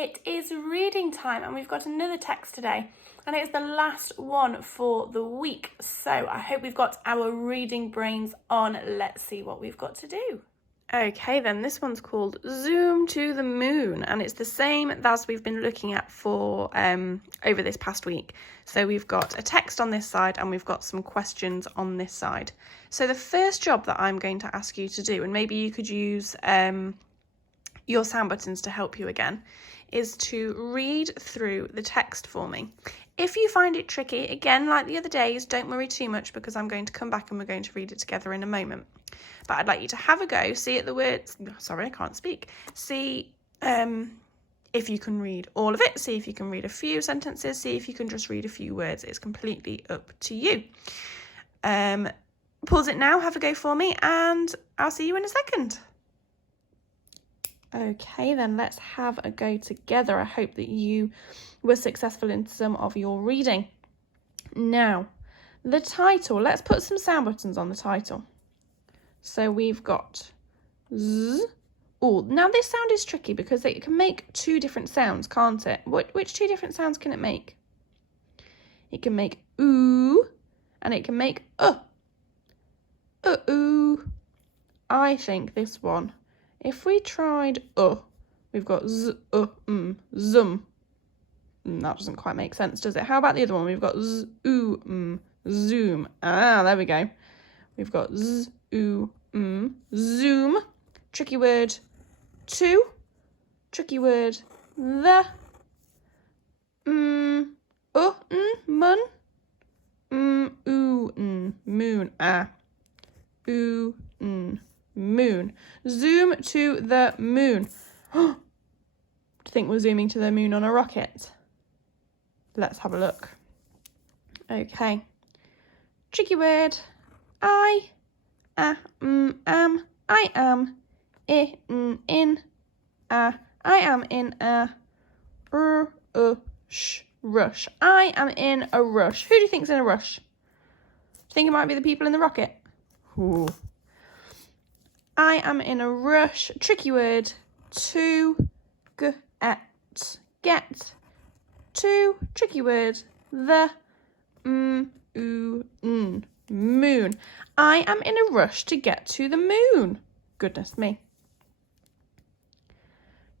It is reading time and we've got another text today and it is the last one for the week. So I hope we've got our reading brains on. Let's see what we've got to do. Okay then, this one's called Zoom to the Moon and it's the same as we've been looking at for over this past week. So we've got a text on this side and we've got some questions on this side. So the first job that I'm going to ask you to do, and maybe you could use your sound buttons to help you again, is to read through the text for me. If you find it tricky, again, like the other days, don't worry too much because I'm going to come back and we're going to read it together in a moment. But I'd like you to have a go, see at the words, sorry, I can't speak, see if you can read all of it, see if you can read a few sentences, see if you can just read a few words. It's completely up to you. Pause it now, have a go for me, and I'll see you in a second. Okay then, let's have a go together. I hope that you were successful in some of your reading. Now, the title, let's put some sound buttons on the title. So we've got Z. Oh, now this sound is tricky because it can make two different sounds, can't it? Which two different sounds can it make? It can make ooh and it can make ooh. I think this one, if we tried we've got z, zum. That doesn't quite make sense, does it? How about the other one? We've got z, zoom. Ah, there we go. We've got z, zoom. Tricky word to. Tricky word the. Mun. Moon. Ah. Moon. Zoom to the moon. Do you think we're zooming to the moon on a rocket? Let's have a look. Okay. Tricky word. I am, in, I am in a rush. I am in a rush. Who do you think's in a rush? Do you think it might be the people in the rocket? Ooh. I am in a rush. Tricky word. To get. To. Tricky word. The moon. I am in a rush to get to the moon. Goodness me.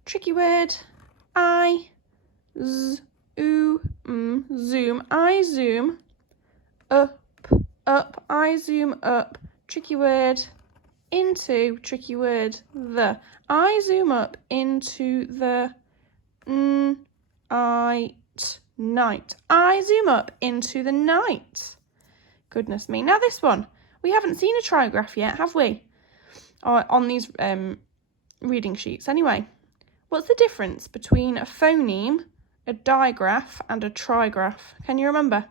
Tricky word. Zoom. I zoom up. I zoom up. Tricky word. Into. Tricky word. The. I zoom up into the night. I zoom up into the night. Goodness me. Now this one. We haven't seen a trigraph yet, have we? On these reading sheets. Anyway, what's the difference between a phoneme, a digraph, and a trigraph? Can you remember?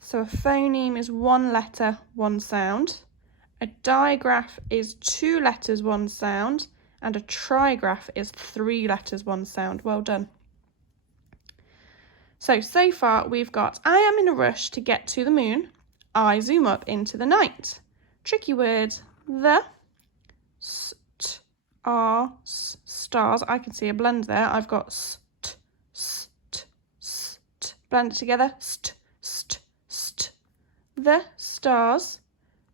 So a phoneme is one letter, one sound. A digraph is two letters, one sound. And a trigraph is three letters, one sound. Well done. So far we've got I am in a rush to get to the moon. I zoom up into the night. Tricky word, the stars. I can see a blend there. I've got st. Blend it together. St. The stars.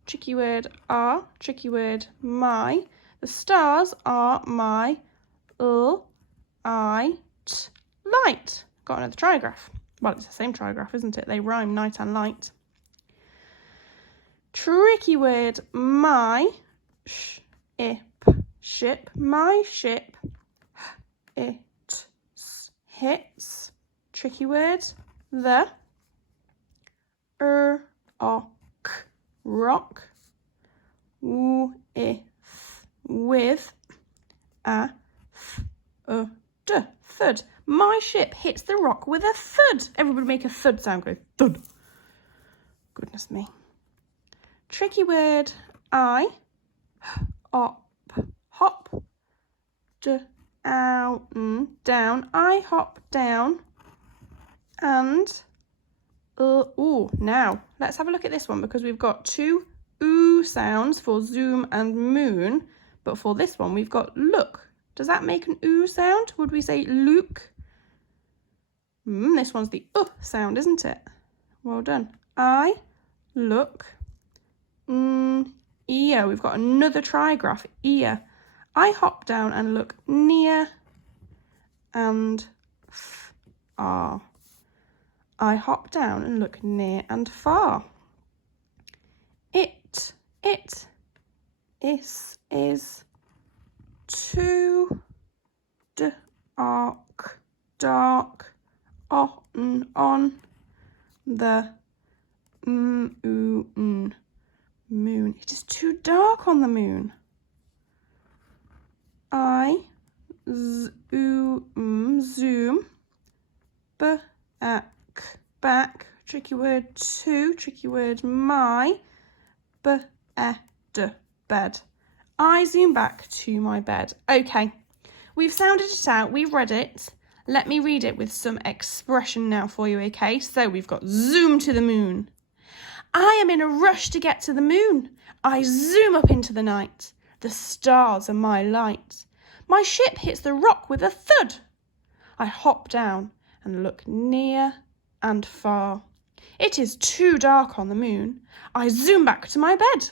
Tricky word are. Tricky word my. The stars are my light. Got another trigraph. Well, it's the same trigraph, isn't it? They rhyme, night and light. Tricky word, my ship. My ship. It hits. Tricky word, the rock. With a thud. My ship hits the rock with a thud. Everybody make a thud sound. Go thud. Goodness me. Tricky word. I hop down. I hop down. And now let's have a look at this one because we've got two sounds for zoom and moon, but for this one we've got look Does that make an oo sound? Would we say Luke? This one's the sound, isn't it? Well done. I look ear. We've got another trigraph, ear. I hop down and look near and far. I hop down and look near and far. It is too dark on the moon. It is too dark on the moon. I zoom back, tricky word to, tricky word my, bed. I zoom back to my bed. Okay, we've sounded it out, we've read it. Let me read it with some expression now for you, okay? So we've got zoom to the moon. I am in a rush to get to the moon. I zoom up into the night. The stars are my light. My ship hits the rock with a thud. I hop down and look near and far. It is too dark on the moon. I zoom back to my bed.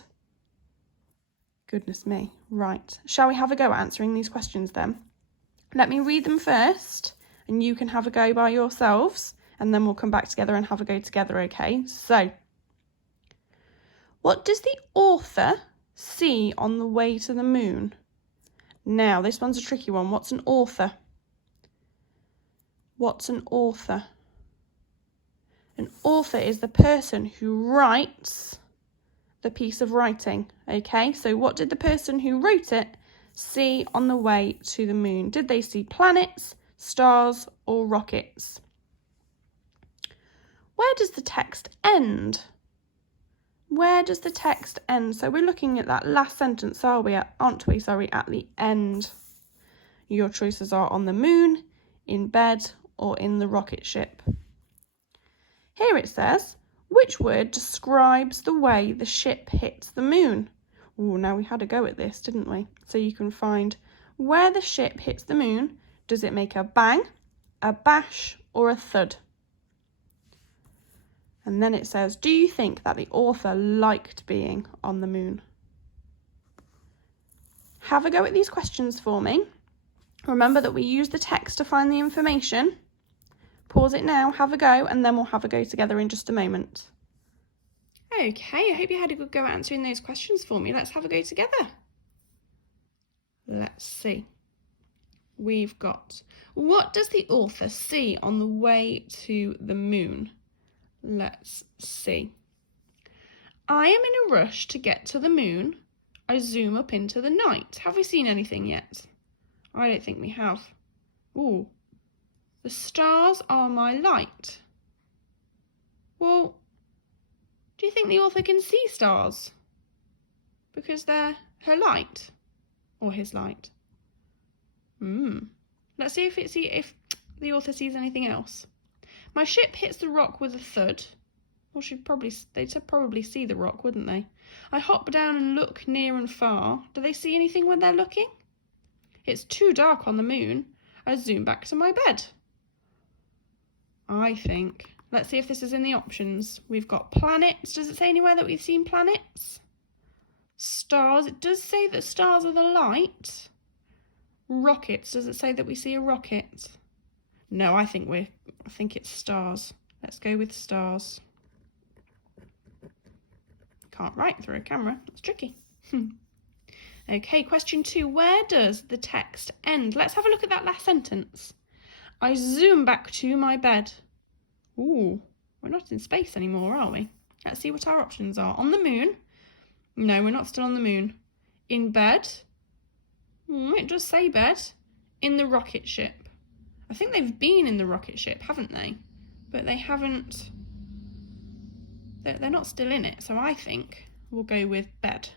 Goodness me. Right. Shall we have a go at answering these questions then? Let me read them first and you can have a go by yourselves and then we'll come back together and have a go together, okay? So, what does the author see on the way to the moon? Now, this one's a tricky one. What's an author? What's an author? An author is the person who writes the piece of writing, okay? So what did the person who wrote it see on the way to the moon? Did they see planets, stars, or rockets? Where does the text end? Where does the text end? So we're looking at that last sentence, aren't we, at the end. Your choices are on the moon, in bed, or in the rocket ship. Here it says, which word describes the way the ship hits the moon? Oh, now we had a go at this, didn't we? So you can find where the ship hits the moon. Does it make a bang, a bash, or a thud? And then it says, do you think that the author liked being on the moon? Have a go at these questions for me. Remember that we use the text to find the information. Pause it now, have a go, and then we'll have a go together in just a moment. Okay, I hope you had a good go at answering those questions for me. Let's have a go together. Let's see. We've got, what does the author see on the way to the moon? Let's see. I am in a rush to get to the moon. I zoom up into the night. Have we seen anything yet? I don't think we have. Ooh. The stars are my light. Well, do you think the author can see stars? Because they're her light or his light. Let's see if the author sees anything else. My ship hits the rock with a thud. Well, they'd probably see the rock, wouldn't they? I hop down and look near and far. Do they see anything when they're looking? It's too dark on the moon. I zoom back to my bed. I think. Let's see if this is in the options. We've got planets. Does it say anywhere that we've seen planets? Stars. It does say that stars are the light. Rockets. Does it say that we see a rocket? No, I think it's stars. Let's go with stars. Can't write through a camera. That's tricky. Okay, question 2. Where does the text end? Let's have a look at that last sentence. I zoom back to my bed. Ooh, we're not in space anymore, are we? Let's see what our options are. On the moon? No, we're not still on the moon. In bed? It does say bed. In the rocket ship. I think they've been in the rocket ship, haven't they? But they haven't... They're not still in it, so I think we'll go with bed.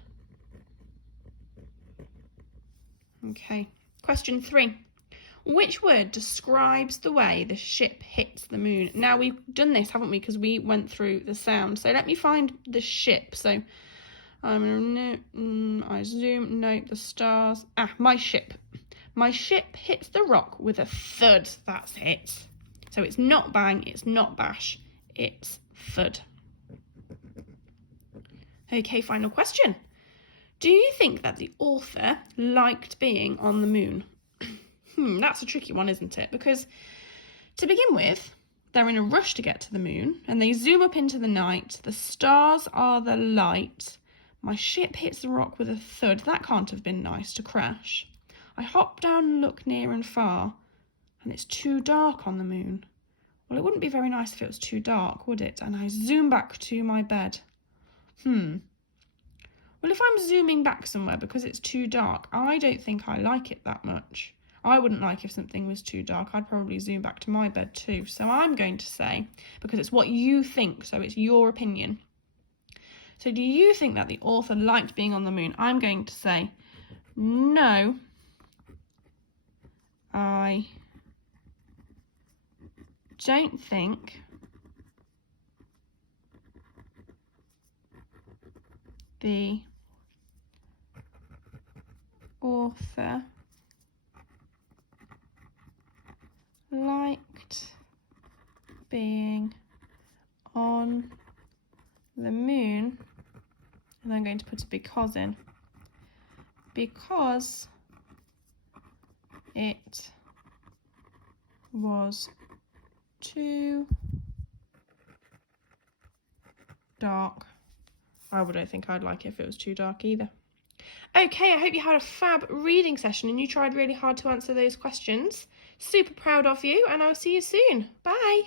Okay. Question 3. Which word describes the way the ship hits the moon? Now, we've done this, haven't we? Because we went through the sound. So let me find the ship. So I zoom, note the stars. My ship. My ship hits the rock with a thud. That's it. So it's not bang, it's not bash, it's thud. Okay, final question. Do you think that the author liked being on the moon? That's a tricky one, isn't it? Because to begin with, they're in a rush to get to the moon and they zoom up into the night. The stars are the light. My ship hits the rock with a thud. That can't have been nice to crash. I hop down and look near and far, and it's too dark on the moon. Well, it wouldn't be very nice if it was too dark, would it? And I zoom back to my bed. Well, if I'm zooming back somewhere because it's too dark, I don't think I like it that much. I wouldn't like if something was too dark. I'd probably zoom back to my bed too. So I'm going to say, because it's what you think, so it's your opinion. So do you think that the author liked being on the moon? I'm going to say, no, I don't think the author liked being on the moon, and I'm going to put a because in, because it was too dark. I don't think I'd like it if it was too dark either. Okay, I hope you had a fab reading session and you tried really hard to answer those questions. Super proud of you, and I'll see you soon. Bye.